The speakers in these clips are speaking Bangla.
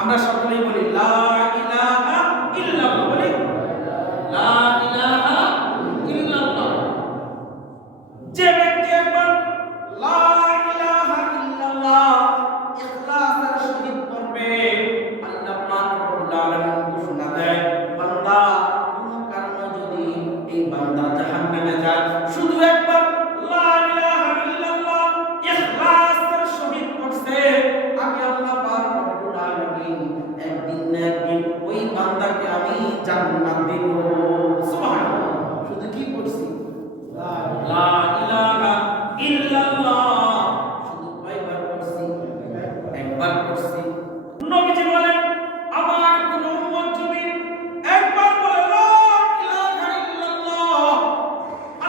আমরা সকলেই বলি লা ইলাহা ইল্লাল্লাহ, বলি লা ইলাহা ইল্লাল্লাহ। যে ব্যক্তি একবার লা ইলাহা ইল্লাল্লাহ ইখলাসের সহিত পড়বে, আল্লাহ পাক রব্বুল আলামিন ঘোষণা দেয়, বান্দা কোনো কারণে যদি এই বান্দা জাহান্নামে যায়, শুধু একবার লা ইলাহা ইল্লাল্লাহ ইখলাসের সহিত পড়ছে, আমি আল্লাহ পাক রব্বুল আলামিন একদিন না একদিন ওই বান্দাকে আমি জান্নাত দেব। সুবহানাল্লাহ। শুধু কি পড়ছি? লা ইলাহা ইল্লাল্লাহ। শুধু কয়বার পড়ছি? একবার পড়ছি। নবীজি বলেন, আমার কোন উম্মত যদি একবার বলে লা ইলাহা ইল্লাল্লাহ,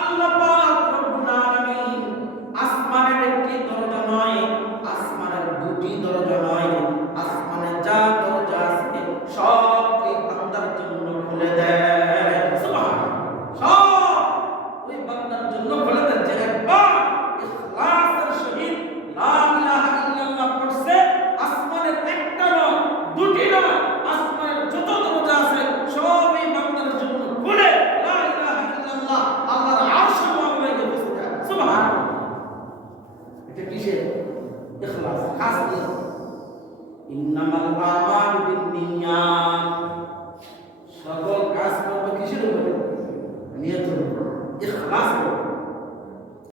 আল্লাহ পাক রব্বুল আলামিন আসমানের একটি দরজা নয়, আসমানের দুটি দরজা নয়, আসমানে যা দরজা আছে সব ওই বান্দার জন্য খুলে দেয়। সুবহানাল্লাহ। সব ওই বান্দার জন্য খুলে দেয় যে একবার ইখলাসের সহিত লা ইলাহা ইল্লাল্লাহ পড়ছে, আসমানের একটা নয়, দুটি নয়, আসমানের যত দরজা আছে সব এই বান্দার জন্য খুলে লা ইলাহা ইল্লাল্লাহ আল্লাহর আরশের মামলায় বসে যায়। সুবহানাল্লাহ। এটা কিসের? ইখলাস, খাস নিয়ত। ইন্নামাল